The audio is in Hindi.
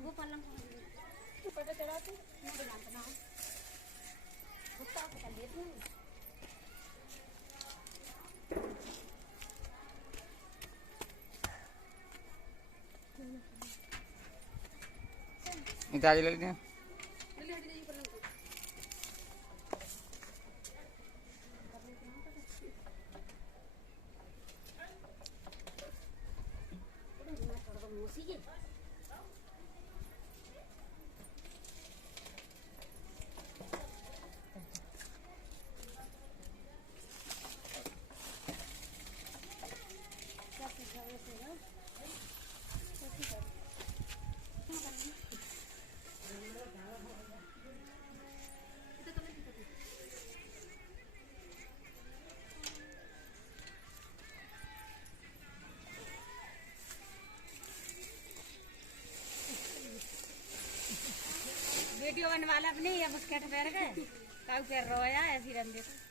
वो पलंग ऊपर पे चढ़ा के मुझे जानना हो गुस्सा कर लेती हूँ इताज ले लेते हैं वीडियो बनने वाला अपने या मुस्केट पैर गए काऊ पैर रोया ऐसी रंग देखो